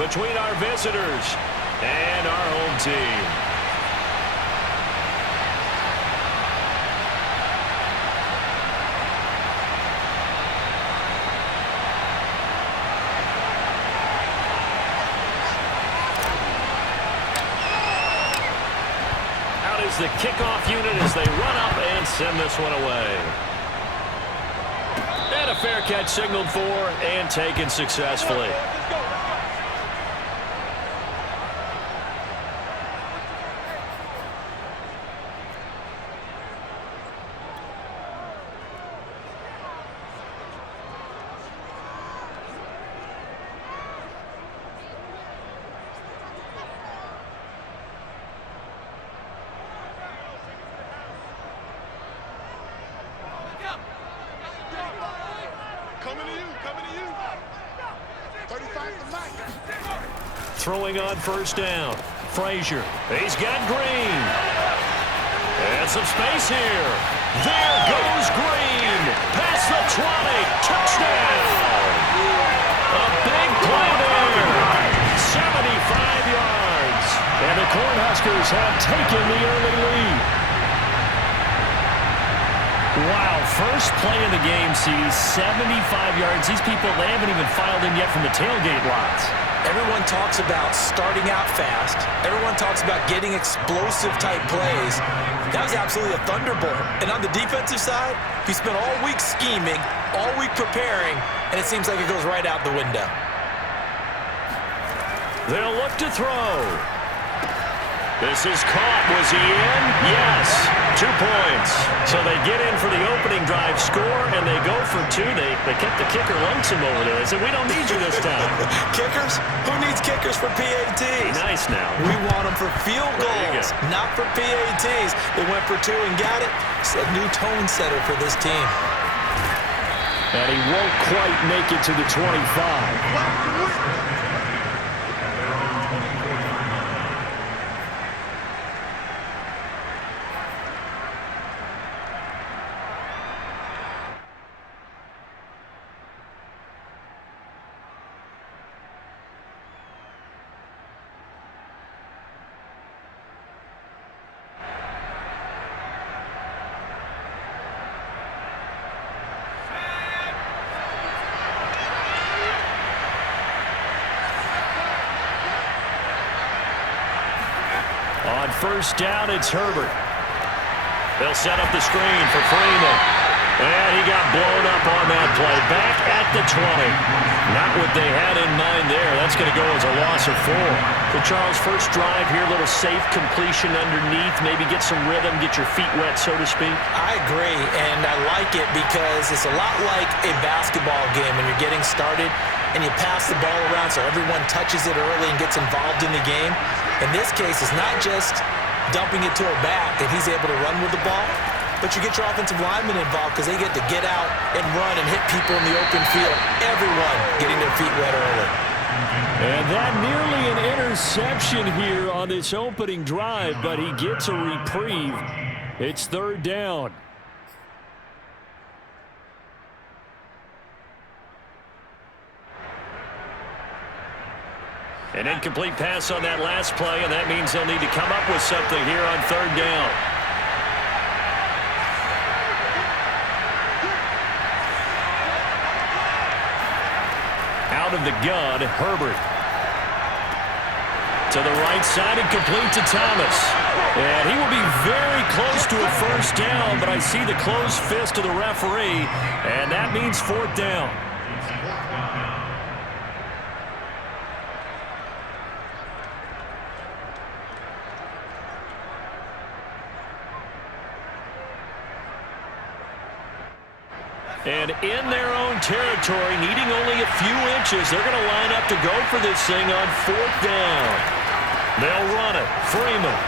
between our visitors and our home team. Out is the kickoff unit as they run up and send this one away. And a fair catch signaled for and taken successfully. Throwing on first down. Frazier. He's got Green. And some space here. There goes Green. Past the 20. Touchdown. A big play there. 75 yards. And the Cornhuskers have taken the early lead. Wow, first play of the game sees 75 yards. These people, they haven't even filed in yet from the tailgate lots. Everyone talks about starting out fast. Everyone talks about getting explosive-type plays. That was absolutely a thunderbolt. And on the defensive side, he spent all week scheming, all week preparing, and it seems like it goes right out the window. They'll look to throw. This is caught. Was he in? Yes. 2 points. So they get in for the opening drive score, and they go for 2. They kept the kicker lonesome over there. They said, we don't need you this time. Kickers? Who needs kickers for PATs? Be nice now. We want them for field goals, not for PATs. They went for 2 and got it. It's a new tone setter for this team. And he won't quite make it to the 25. On first down, it's Herbert. They'll set up the screen for Freeman. And he got blown up on that play. Back at the 20. Not what they had in mind there. That's going to go as a loss of 4. For Charles, first drive here, a little safe completion underneath. Maybe get some rhythm, get your feet wet, so to speak. I agree, and I like it because it's a lot like a basketball game when you're getting started and you pass the ball around so everyone touches it early and gets involved in the game. In this case, it's not just dumping it to a back and he's able to run with the ball, but you get your offensive linemen involved because they get to get out and run and hit people in the open field. Everyone getting their feet wet early. And that nearly an interception here on this opening drive, but he gets a reprieve. It's third down. An incomplete pass on that last play, and that means they'll need to come up with something here on third down. Out of the gun, Herbert. To the right side and complete to Thomas. And he will be very close to a first down, but I see the closed fist of the referee, and that means fourth down. And in their own territory, needing only a few inches, they're going to line up to go for this thing on fourth down. They'll run it. Freeman.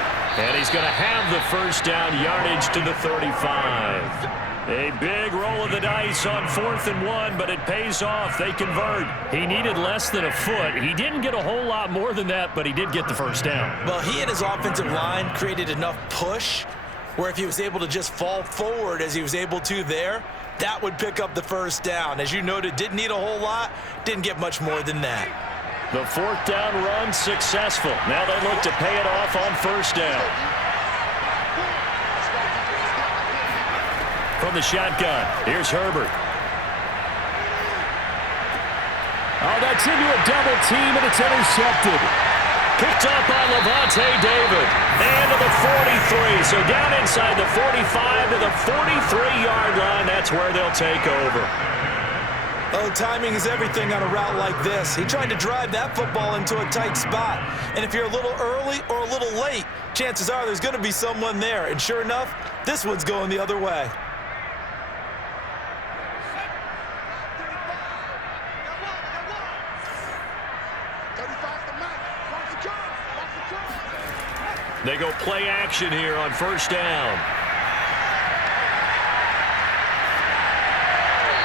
And he's going to have the first down, yardage to the 35. A big roll of the dice on 4th and 1, but it pays off. They convert. He needed less than a foot. He didn't get a whole lot more than that, but he did get the first down. Well, he and his offensive line created enough push where if he was able to just fall forward as he was able to there, that would pick up the first down. As you noted, didn't need a whole lot, didn't get much more than that. The fourth down run successful. Now they look to pay it off on first down. From the shotgun, here's Herbert. Oh, that's into a double team, and it's intercepted. Picked up by Levante David. And to the 43. So down inside the 45 to the 43-yard line. That's where they'll take over. Oh, timing is everything on a route like this. He tried to drive that football into a tight spot. And if you're a little early or a little late, chances are there's going to be someone there. And sure enough, this one's going the other way. They go play action here on first down.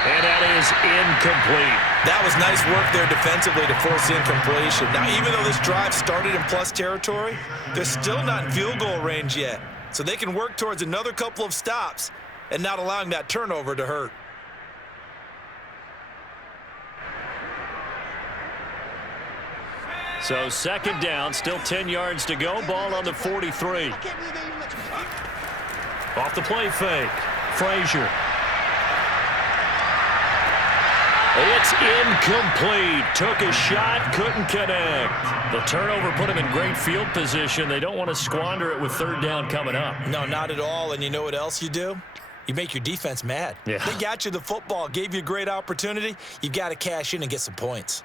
And that is incomplete. That was nice work there defensively to force the incompletion. Now, even though this drive started in plus territory, they're still not in field goal range yet. So they can work towards another couple of stops and not allowing that turnover to hurt. So second down, still 10 yards to go. Ball on the 43. Off the play fake. Frazier. It's incomplete. Took a shot, couldn't connect. The turnover put him in great field position. They don't want to squander it with third down coming up. No, not at all. And you know what else you do? You make your defense mad. Yeah. They got you the football, gave you a great opportunity. You've got to cash in and get some points.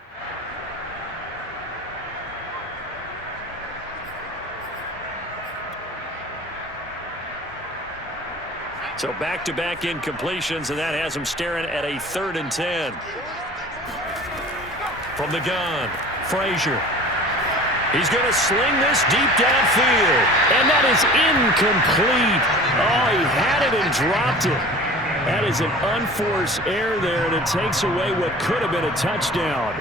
So back-to-back incompletions, and that has him staring at a 3rd and 10. From the gun, Frazier. He's going to sling this deep downfield, and that is incomplete. Oh, he had it and dropped it. That is an unforced error there, and it takes away what could have been a touchdown.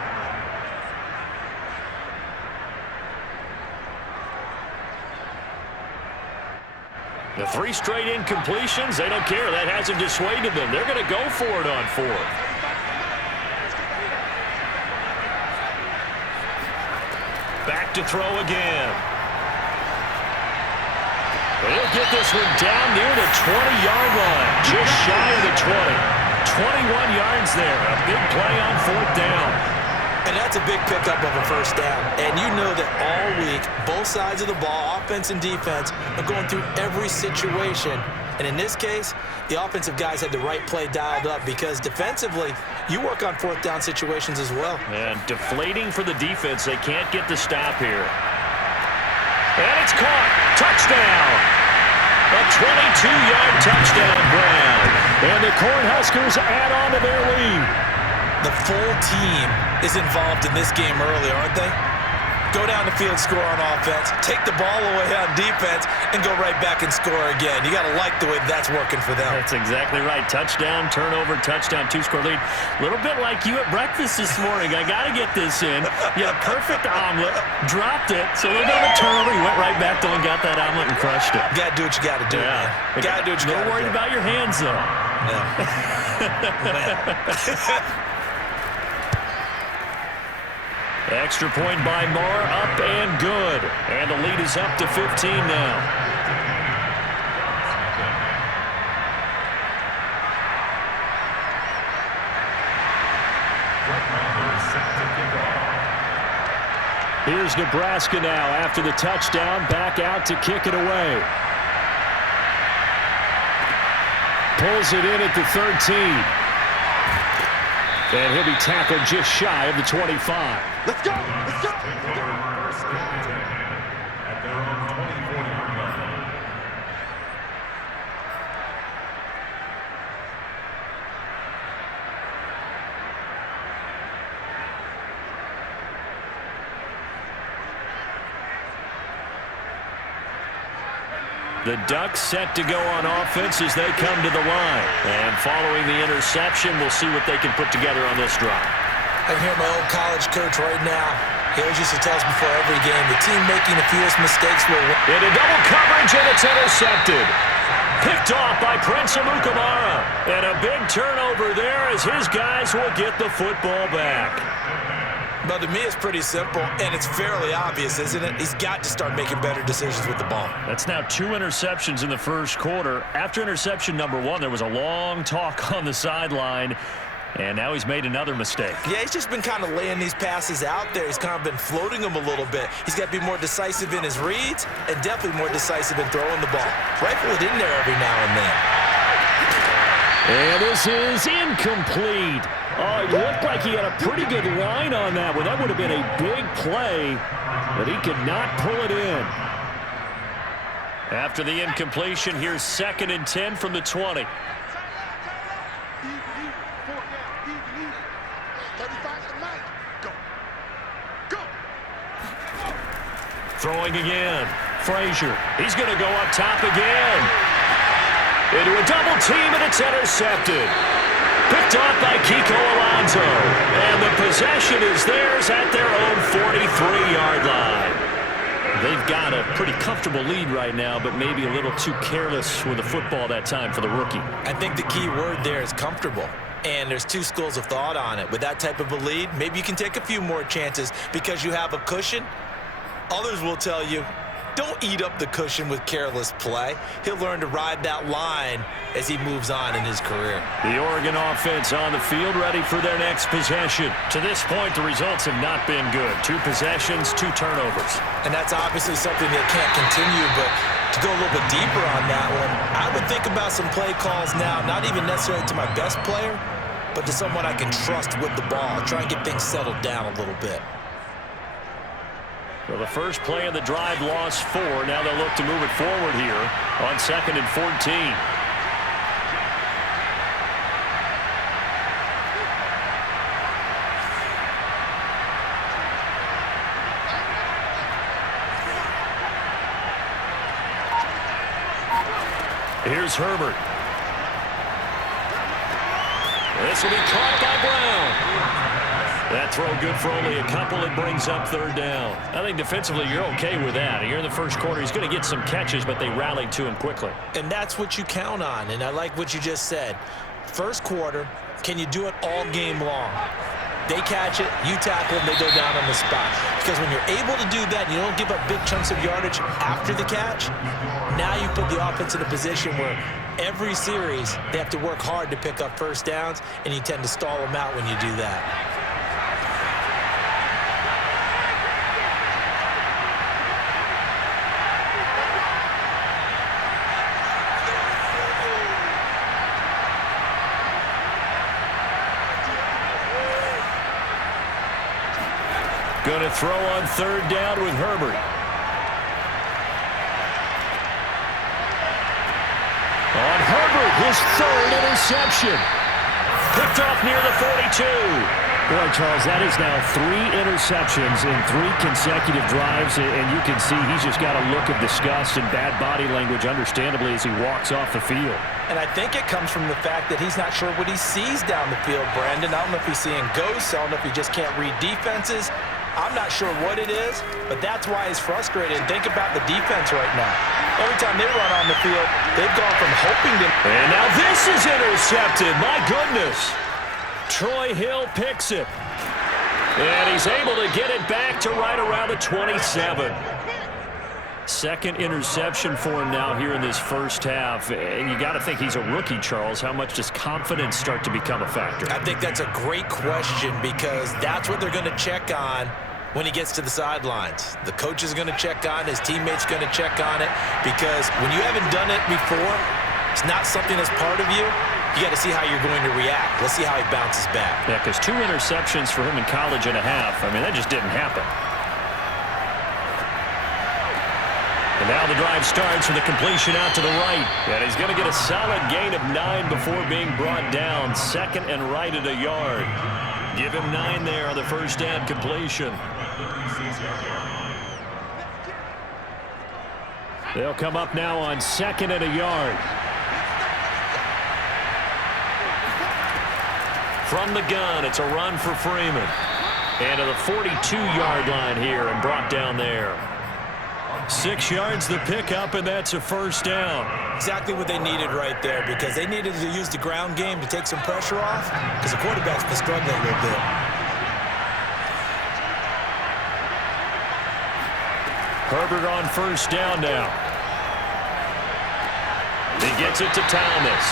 The 3 straight incompletions, they don't care. That hasn't dissuaded them. They're going to go for it on 4th. Back to throw again. He'll get this one down near the 20-yard line. Just shy of the 20. 21 yards there. A big play on 4th down. And that's a big pickup of a first down. And you know that all week, both sides of the ball, offense and defense, are going through every situation. And in this case, the offensive guys had the right play dialed up because defensively, you work on 4th down situations as well. And deflating for the defense. They can't get the stop here. And it's caught. Touchdown. A 22-yard touchdown, Brown. And the Cornhuskers add on to their lead. The full team is involved in this game early, aren't they? Go down the field, score on offense, take the ball away on defense, and go right back and score again. You got to like the way that's working for them. That's exactly right. Touchdown, turnover, touchdown, 2-score lead. A little bit like you at breakfast this morning. I got to get this in. You had a perfect omelet, dropped it, so a little bit of a turnover. You went right back though and got that omelet and crushed it. You got to do what you got to do, man. Got to do what you got to do. A little worried about your hands, though. Yeah. Extra point by Marr, up and good. And the lead is up to 15 now. Here's Nebraska now after the touchdown, back out to kick it away. Pulls it in at the 13. And he'll be tackled just shy of the 25. Let's go! Let's go! At their own 24-yard line. The Ducks set to go on offense as they come to the line. And following the interception, we'll see what they can put together on this drive. I hear my old college coach right now. He always used to tell us before every game, the team making the fewest mistakes will win. Into double coverage, and it's intercepted. Picked off by Prince Amukamara. And a big turnover there as his guys will get the football back. Well, to me, it's pretty simple, and it's fairly obvious, isn't it? He's got to start making better decisions with the ball. That's now 2 interceptions in the first quarter. After interception number 1, there was a long talk on the sideline, and now he's made another mistake. Yeah, he's just been kind of laying these passes out there. He's kind of been floating them a little bit. He's got to be more decisive in his reads and definitely more decisive in throwing the ball. Rifle it in there every now and then. And this is incomplete. Oh, it looked like he had a pretty good line on that one. That would have been a big play, but he could not pull it in. After the incompletion, here's 2nd and 10 from the 20. Throwing again. Frazier. He's going to go up top again. Into a double team, and it's intercepted. Picked off by Kiko Alonso. And the possession is theirs at their own 43-yard line. They've got a pretty comfortable lead right now, but maybe a little too careless with the football that time for the rookie. I think the key word there is comfortable. And there's 2 schools of thought on it. With that type of a lead, maybe you can take a few more chances because you have a cushion. Others will tell you, don't eat up the cushion with careless play. He'll learn to ride that line as he moves on in his career. The Oregon offense on the field ready for their next possession. To this point, the results have not been good. 2 possessions, 2 turnovers. And that's obviously something that can't continue, but to go a little bit deeper on that one, I would think about some play calls now, not even necessarily to my best player, but to someone I can trust with the ball. Try and get things settled down a little bit. Well, the first play of the drive lost 4. Now they'll look to move it forward here on 2nd and 14. Here's Herbert. This will be caught by Brown. That throw good for only a couple. It brings up 3rd down. I think defensively you're okay with that. Here in the first quarter, he's going to get some catches, but they rallied to him quickly. And that's what you count on, and I like what you just said. First quarter, can you do it all game long? They catch it, you tackle them, they go down on the spot. Because when you're able to do that, and you don't give up big chunks of yardage after the catch, now you put the offense in a position where every series they have to work hard to pick up first downs, and you tend to stall them out when you do that. Going to throw on 3rd down with Herbert. On Herbert, his 3rd interception. Picked off near the 42. Boy, Charles, that is now 3 interceptions in 3 consecutive drives, and you can see he's just got a look of disgust and bad body language, understandably, as he walks off the field. And I think it comes from the fact that he's not sure what he sees down the field, Brandon. I don't know if he's seeing ghosts. I don't know if he just can't read defenses. I'm not sure what it is, but that's why he's frustrated. And think about the defense right now. Every time they run on the field, they've gone from hoping to... And now this is intercepted. My goodness. Troy Hill picks it. And he's able to get it back to right around the 27. 2nd interception for him now here in this first half. And you got to think he's a rookie, Charles. How much does confidence start to become a factor? I think that's a great question because that's what they're going to check on when he gets to the sidelines. The coach is going to check on, his teammates going to check on it, because when you haven't done it before, it's not something that's part of you. You got to see how you're going to react. Let's see how he bounces back. Yeah, because 2 interceptions for him in college and a half. I mean, that just didn't happen. And now the drive starts with a completion out to the right. And he's going to get a solid gain of 9 before being brought down. 2nd and right at a yard. Give him 9 there on the first down completion. They'll come up now on 2nd and a yard. From the gun, it's a run for Freeman. And to the 42-yard line here and brought down there. 6 yards the pickup, and that's a first down. Exactly what they needed right there, because they needed to use the ground game to take some pressure off, because the quarterback's been struggling a little bit. Herbert on first down now. He gets it to Thomas.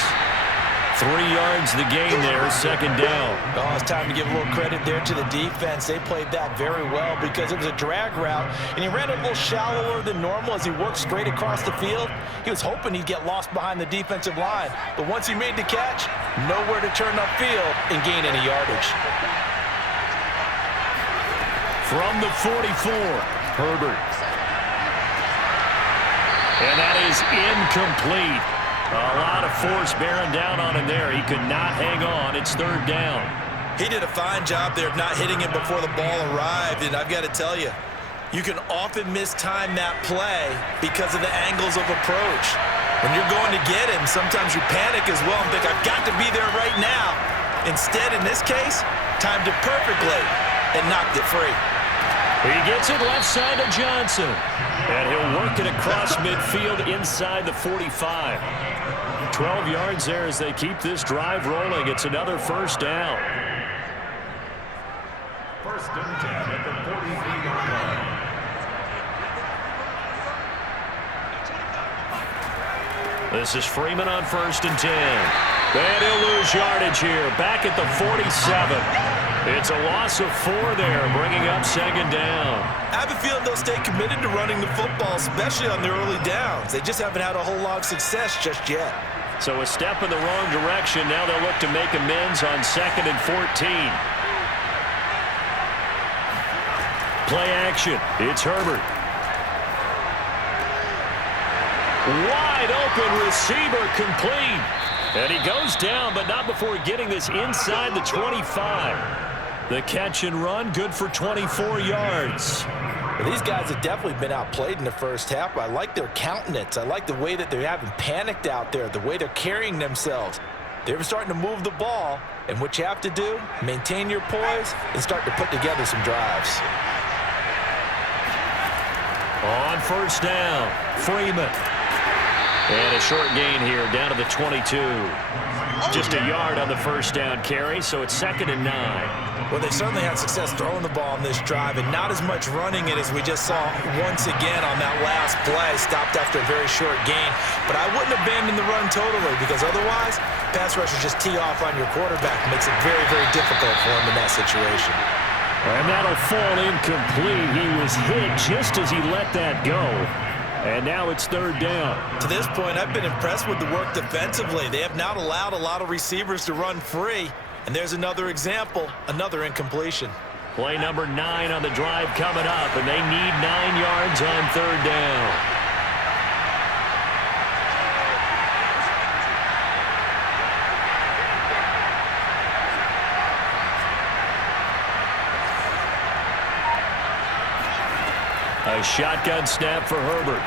3 yards the gain there, second down. Oh, it's time to give a little credit there to the defense. They played that very well because it was a drag route, and he ran a little shallower than normal as he worked straight across the field. He was hoping he'd get lost behind the defensive line, but once he made the catch, nowhere to turn upfield and gain any yardage. From the 44, Herbert. And that is incomplete. A lot of force bearing down on him there. He could not hang on. It's third down. He did a fine job there of not hitting him before the ball arrived, and I've got to tell you, you can often mistime that play because of the angles of approach. When you're going to get him, sometimes you panic as well and think, I've got to be there right now. Instead, in this case, timed it perfectly and knocked it free. He gets it left side to Johnson. And he'll work it across midfield inside the 45. 12 yards there as they keep this drive rolling. It's another first down. First and 10 at the 43-yard line. This is Freeman on first and 10. And he'll lose yardage here. Back at the 47. It's a loss of 4 there, bringing up second down. I have a feeling they'll stay committed to running the football, especially on their early downs. They just haven't had a whole lot of success just yet. So a step in the wrong direction. Now they'll look to make amends on second and 14. Play action. It's Herbert. Wide open receiver complete. And he goes down, but not before getting this inside the 25. The catch and run, good for 24 yards. Well, these guys have definitely been outplayed in the first half. I like their countenance. I like the way that they haven't panicked out there, the way they're carrying themselves. They're starting to move the ball, and what you have to do, maintain your poise and start to put together some drives. On first down, Freeman. And a short gain here, down to the 22. Just a yard on the first down carry, so it's second and 9. Well, they certainly had success throwing the ball on this drive, and not as much running it as we just saw once again on that last play. Stopped after a very short gain. But I wouldn't abandon the run totally, because otherwise, pass rushers just tee off on your quarterback. It makes it very, very difficult for him in that situation. And that'll fall incomplete. He was hit just as he let that go. And now it's third down. To this point, I've been impressed with the work defensively. They have not allowed a lot of receivers to run free. And there's another example, another incompletion. Play number 9 on the drive coming up, and they need 9 yards on third down. A shotgun snap for Herbert.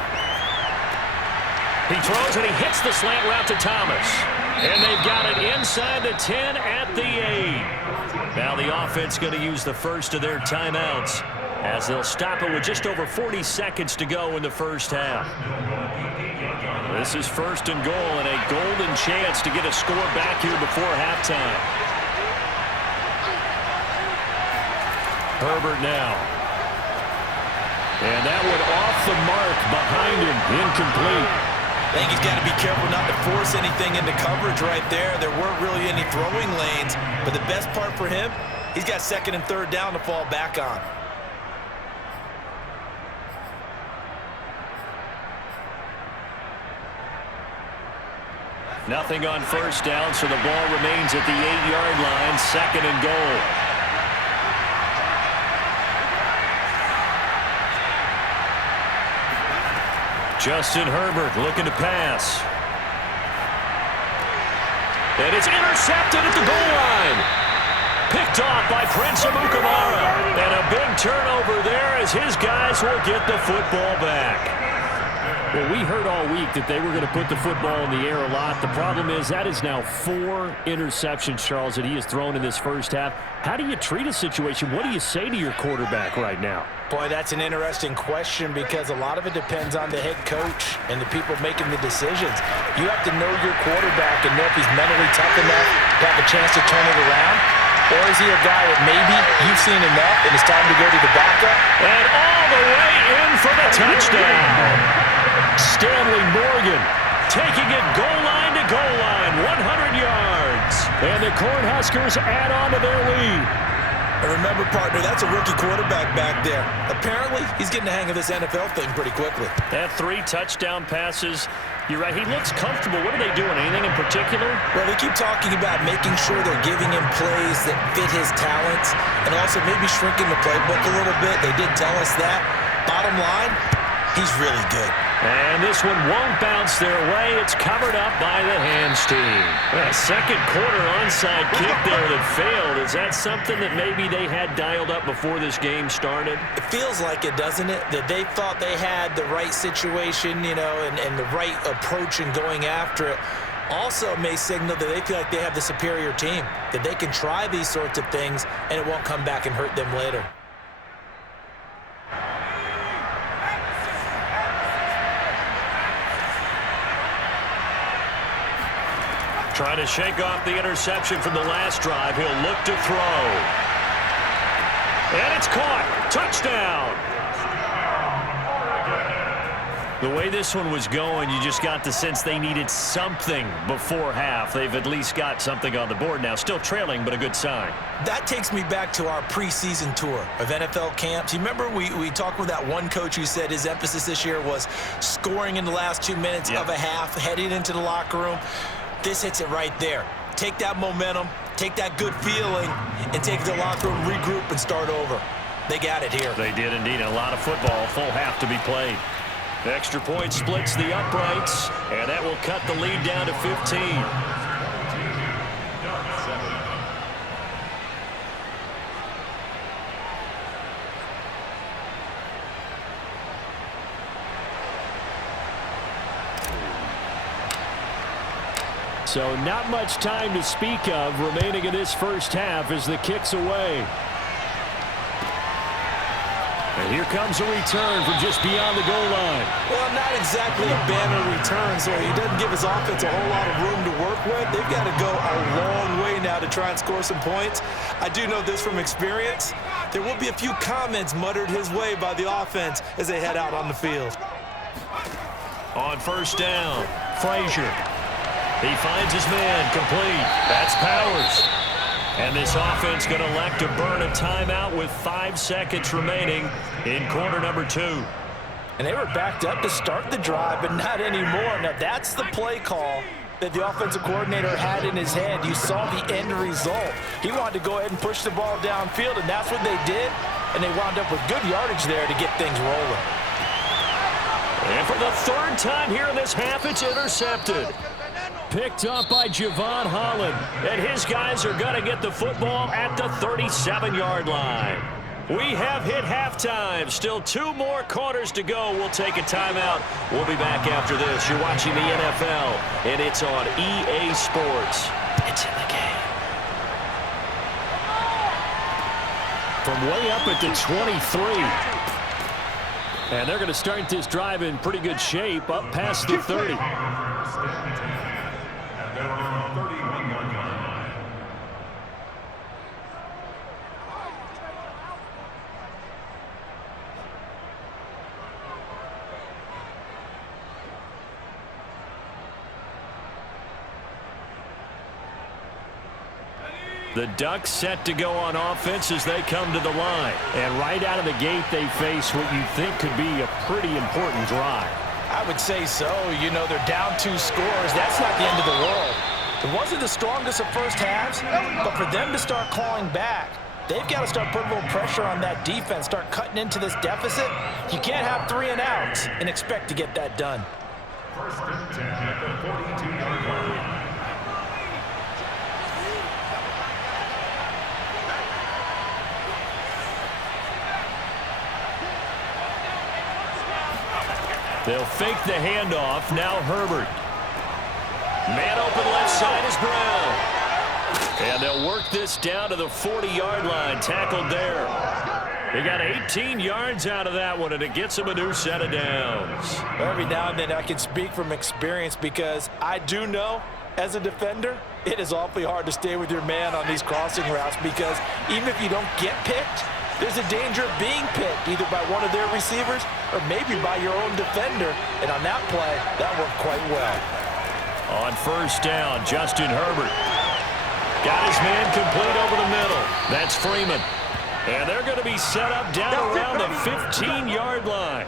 He throws and he hits the slant route to Thomas. And they've got it inside the 10 at the 8. Now the offense going to use the first of their timeouts as they'll stop it with just over 40 seconds to go in the first half. This is first and goal and a golden chance to get a score back here before halftime. Herbert now. And that one off the mark behind him, incomplete. I think he's got to be careful not to force anything into coverage right there. There weren't really any throwing lanes, but the best part for him, he's got second and third down to fall back on. Nothing on first down, so the ball remains at the 8-yard line, second and goal. Justin Herbert looking to pass. And it's intercepted at the goal line. Picked off by Prince Amukamara. And a big turnover there as his guys will get the football back. Well, we heard all week that they were going to put the football in the air a lot. The problem is that is now 4 interceptions, Charles, that he has thrown in this first half. How do you treat a situation? What do you say to your quarterback right now? Boy, that's an interesting question because a lot of it depends on the head coach and the people making the decisions. You have to know your quarterback and know if he's mentally tough enough to have a chance to turn it around. Or is he a guy that maybe you've seen enough and it's time to go to the backup? And all the way in for the touchdown. Stanley Morgan taking it goal line to goal line, 100 yards. And the Cornhuskers add on to their lead. And remember, partner, that's a rookie quarterback back there. Apparently, he's getting the hang of this NFL thing pretty quickly. That 3 touchdown passes, you're right, he looks comfortable. What are they doing, anything in particular? Well, they keep talking about making sure they're giving him plays that fit his talents and also maybe shrinking the playbook a little bit. They did tell us that. Bottom line, he's really good. And this one won't bounce their way. It's covered up by the hands team. A second quarter onside kick there that failed. Is that something that maybe they had dialed up before this game started? It feels like it, doesn't it? That they thought they had the right situation, you know, and the right approach in going after it. Also may signal that they feel like they have the superior team, that they can try these sorts of things and it won't come back and hurt them later. Trying to shake off the interception from the last drive. He'll look to throw. And it's caught. Touchdown. The way this one was going, you just got the sense they needed something before half. They've at least got something on the board now. Still trailing, but a good sign. That takes me back to our preseason tour of NFL camps. You remember we talked with that one coach who said his emphasis this year was scoring in the last 2 minutes of a half, heading into the locker room. This hits it right there. Take that momentum, take that good feeling, and take it to the locker room, regroup, and start over. They got it here. They did indeed. A lot of football, full half to be played. The extra point splits the uprights, and that will cut the lead down to 15. So not much time to speak of remaining in this first half as the kick's away. And here comes a return from just beyond the goal line. Well, not exactly a banner return, so he doesn't give his offense a whole lot of room to work with. They've got to go a long way now to try and score some points. I do know this from experience. There will be a few comments muttered his way by the offense as they head out on the field. On first down, Frazier. He finds his man complete. That's Powers. And this offense going to elect to burn a timeout with 5 seconds remaining in quarter number 2. And they were backed up to start the drive, but not anymore. Now, that's the play call that the offensive coordinator had in his head. You saw the end result. He wanted to go ahead and push the ball downfield, and that's what they did. And they wound up with good yardage there to get things rolling. And for the 3rd time here in this half, it's intercepted. Picked up by Javon Holland. And his guys are going to get the football at the 37-yard line. We have hit halftime. Still 2 more quarters to go. We'll take a timeout. We'll be back after this. You're watching the NFL, and it's on EA Sports. It's in the game. From way up at the 23. And they're going to start this drive in pretty good shape up past the 30. The Ducks set to go on offense as they come to the line. And right out of the gate, they face what you think could be a pretty important drive. I would say so. You know, they're down 2 scores. That's not the end of the world. It wasn't the strongest of first halves, but for them to start clawing back, they've got to start putting a little pressure on that defense, start cutting into this deficit. You can't have 3 and outs and expect to get that done. First and 10 at the 42-yard line. They'll fake the handoff. Now Herbert. Man open left side is Brown. And they'll work this down to the 40-yard line. Tackled there. They got 18 yards out of that one, and it gets them a new set of downs. Every now and then I can speak from experience because I do know As a defender, it is awfully hard to stay with your man on these crossing routes because even if you don't get picked, there's a danger of being picked either by one of their receivers or maybe by your own defender. And on that play, that worked quite well. On first down, Justin Herbert got his man complete over the middle. That's Freeman. And they're going to be set up down around the 15-yard line.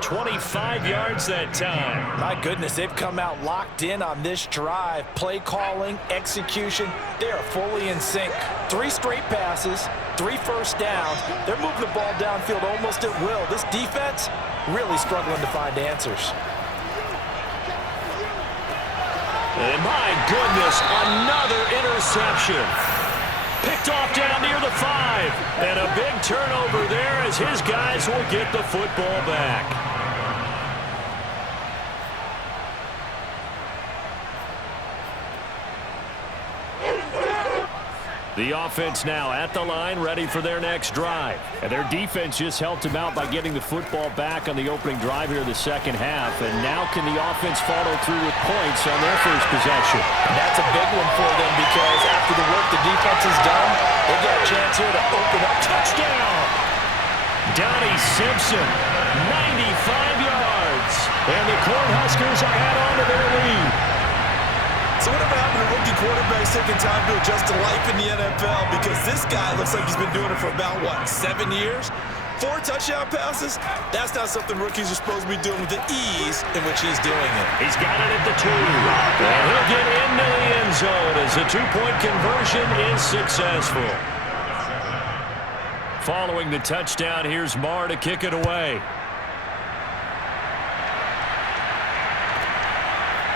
25 yards that time. My goodness, they've come out locked in on this drive. Play calling, execution, they are fully in sync. 3 straight passes, 3 first downs. They're moving the ball downfield almost at will. This defense really struggling to find answers. And my goodness, another interception. Picked off down near the 5. And a big turnover there as his guys will get the football back. The offense now at the line, ready for their next drive. And their defense just helped them out by getting the football back on the opening drive here in the second half. And now can the offense follow through with points on their first possession? And that's a big one for them because after the work the defense has done, they've got a chance here to open up. Touchdown! Donnie Simpson, 95 yards. And the Cornhuskers add on to their lead. So whatever happened to rookie quarterbacks taking time to adjust to life in the NFL? Because this guy looks like he's been doing it for about, 7 years? 4 touchdown passes? That's not something rookies are supposed to be doing with the ease in which he's doing it. He's got it at the 2. And he'll get into the end zone as the 2-point conversion is successful. Following the touchdown, here's Marr to kick it away.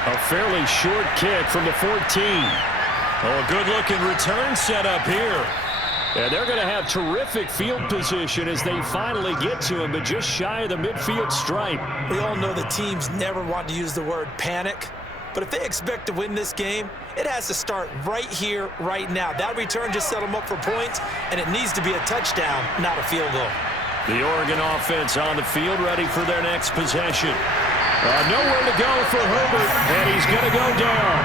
A fairly short kick from the 14. Oh, a good-looking return set up here. And they're going to have terrific field position as they finally get to him, but just shy of the midfield stripe. We all know the teams never want to use the word panic, but if they expect to win this game, it has to start right here, right now. That return just set them up for points, and it needs to be a touchdown, not a field goal. The Oregon offense on the field ready for their next possession. Nowhere to go for Herbert, and he's going to go down.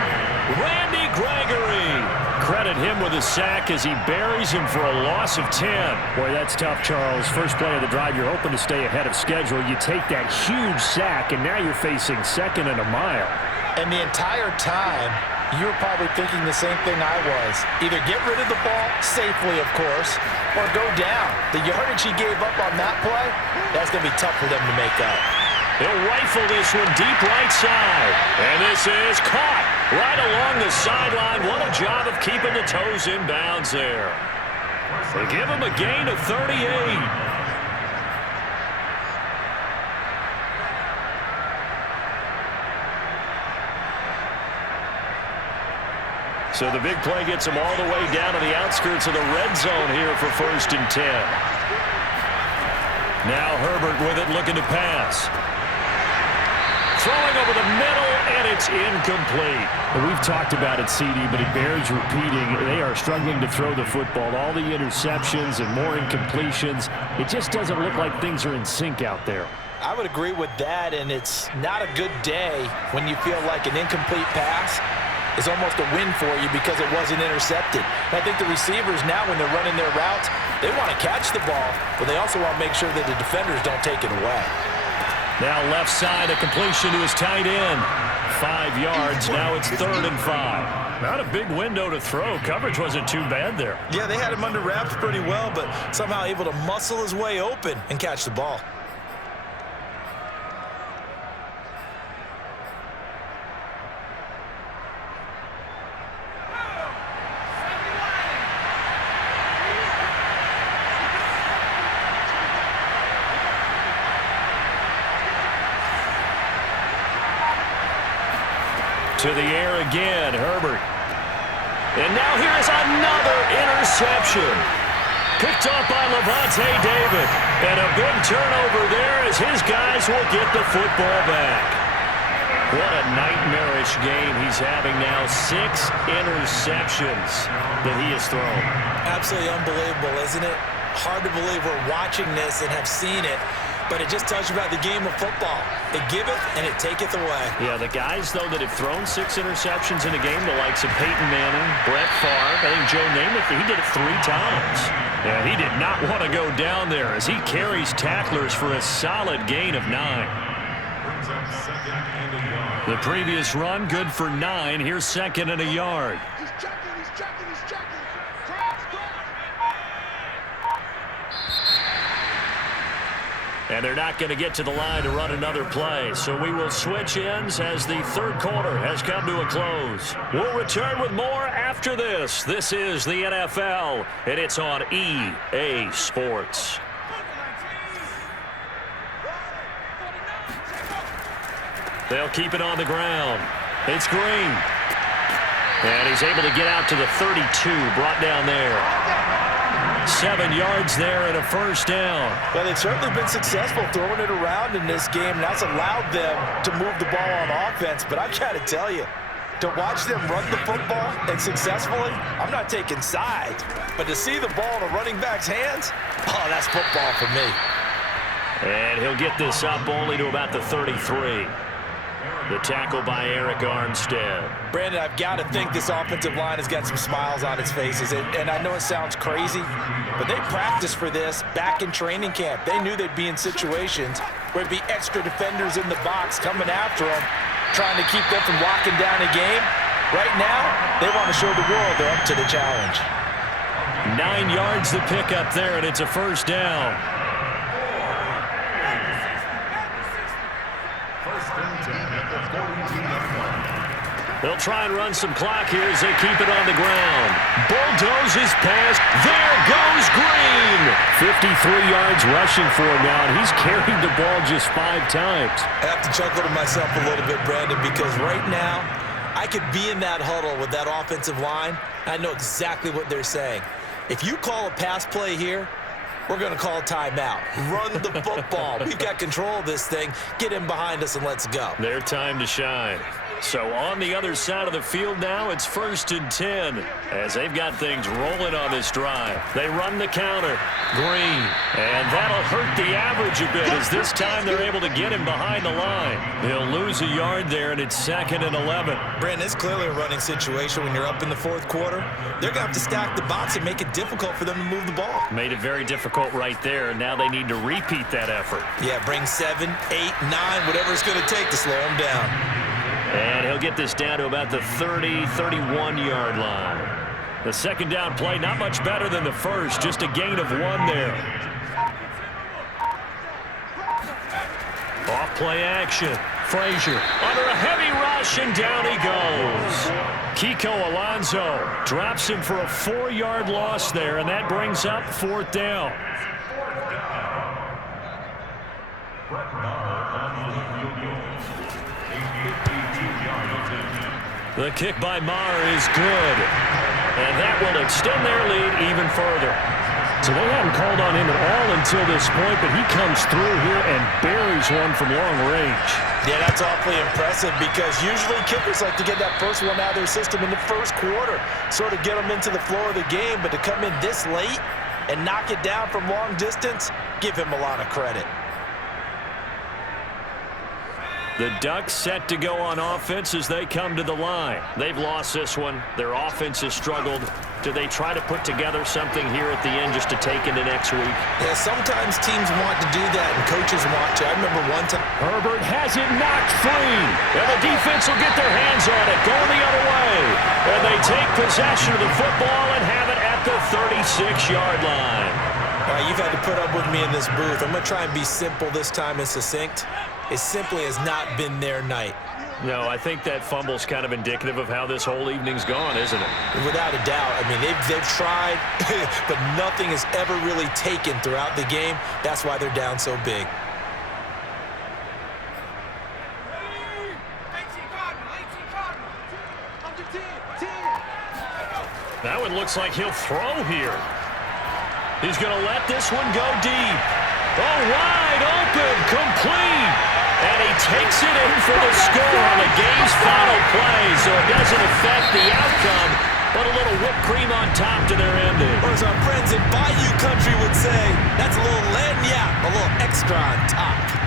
Randy Gregory. Credit him with a sack as he buries him for a loss of 10. Boy, that's tough, Charles. First play of the drive, you're hoping to stay ahead of schedule. You take that huge sack, and now you're facing 2nd and a mile. And the entire time, you were probably thinking the same thing I was. Either get rid of the ball, safely, of course, or go down. The yardage he gave up on that play, that's going to be tough for them to make up. He'll rifle this one deep right side. And this is caught right along the sideline. What a job of keeping the toes in bounds there. They give him a gain of 38. So the big play gets him all the way down to the outskirts of the red zone here for 1st and 10. Now Herbert with it, looking to pass. Throwing over the middle, and it's incomplete. We've talked about it, CD, but it bears repeating. They are struggling to throw the football. All the interceptions and more incompletions. It just doesn't look like things are in sync out there. I would agree with that, and it's not a good day when you feel like an incomplete pass is almost a win for you because it wasn't intercepted. And I think the receivers now, when they're running their routes, they want to catch the ball, but they also want to make sure that the defenders don't take it away. Now left side, a completion to his tight end. 5 yards, now it's 3rd and 5. Not a big window to throw. Coverage wasn't too bad there. Yeah, they had him under wraps pretty well, but somehow able to muscle his way open And catch the ball. To the air again, Herbert. And now here is another interception. Picked up by Levante David. And a big turnover there as his guys will get the football back. What a nightmarish game he's having now. 6 interceptions that he has thrown. Absolutely unbelievable, isn't it? Hard to believe we're watching this and have seen it. but it just tells you about the game of football. It giveth and it taketh away. Yeah, the guys, though, that have thrown 6 interceptions in a game, the likes of Peyton Manning, Brett Favre, I think Joe Namath, he did it 3 times. Yeah, he did not want to go down there as he carries tacklers for a solid gain of 9. The previous run, good for 9. Here's 2nd and a yard. And they're not going to get to the line to run another play. So we will switch ends as the 3rd quarter has come to a close. We'll return with more after this. This is the NFL, and it's on EA Sports. They'll keep it on the ground. It's Green. And he's able to get out to the 32, brought down there. 7 yards there and a 1st down. Well, they've certainly been successful throwing it around in this game. That's allowed them to move the ball on offense. But I got to tell you, to watch them run the football and successfully, I'm not taking sides. But to see the ball in a running back's hands, oh, that's football for me. And he'll get this up only to about the 33. The tackle by Eric Armstead. Brandon, I've got to think this offensive line has got some smiles on its faces. And I know it sounds crazy, but they practiced for this back in training camp. They knew they'd be in situations where there'd be extra defenders in the box coming after them, trying to keep them from locking down a game. Right now, they want to show the world they're up to the challenge. 9 yards to pick up there, and it's a 1st down. They'll try and run some clock here as they keep it on the ground. Bulldozes past. There goes Green. 53 yards rushing for him now, and he's carried the ball just 5 times. I have to chuckle to myself a little bit, Brandon, because right now I could be in that huddle with that offensive line. I know exactly what they're saying. If you call a pass play here, we're going to call a timeout. Run the football. We've got control of this thing. Get in behind us and let's go. Their time to shine. So on the other side of the field now, it's 1st and 10 as they've got things rolling on this drive. They run the counter. Green. And that'll hurt the average a bit as this time they're able to get him behind the line. He'll lose a yard there, and it's 2nd and 11. Brandon, it's clearly a running situation when you're up in the 4th quarter. They're going to have to stack the box and make it difficult for them to move the ball. Made it very difficult right there, and now they need to repeat that effort. Yeah, bring 7, 8, 9, whatever it's going to take to slow them down. And he'll get this down to about the 30, 31-yard line. The 2nd down play, not much better than the 1st, just a gain of 1 there. Off play action. Frazier under a heavy rush, and down he goes. Kiko Alonso drops him for a 4-yard loss there, and that brings up 4th down. The kick by Maher is good, and that will extend their lead even further. So they hadn't called on him at all until this point, but he comes through here and buries one from long range. Yeah, that's awfully impressive because usually kickers like to get that first one out of their system in the 1st quarter, sort of get them into the flow of the game, but to come in this late and knock it down from long distance, give him a lot of credit. The Ducks set to go on offense as they come to the line. They've lost this one. Their offense has struggled. Do they try to put together something here at the end just to take into next week? Yeah, sometimes teams want to do that and coaches want to. I remember one time. Herbert has it knocked free. And the defense will get their hands on it, going the other way. And they take possession of the football and have it at the 36-yard line. All right, you've had to put up with me in this booth. I'm going to try and be simple this time and succinct. It simply has not been their night. No, I think that fumble's kind of indicative of how this whole evening's gone, isn't it? Without a doubt. I mean, they've tried, but nothing has ever really taken throughout the game. That's why they're down so big. That one looks like he'll throw here. He's going to let this one go deep. Oh, wide open, complete. And he takes it in for the score on the game's final play, so it doesn't affect the outcome, but a little whipped cream on top to their ending. Or as our friends in Bayou Country would say, that's a little lagniappe, a little extra on top.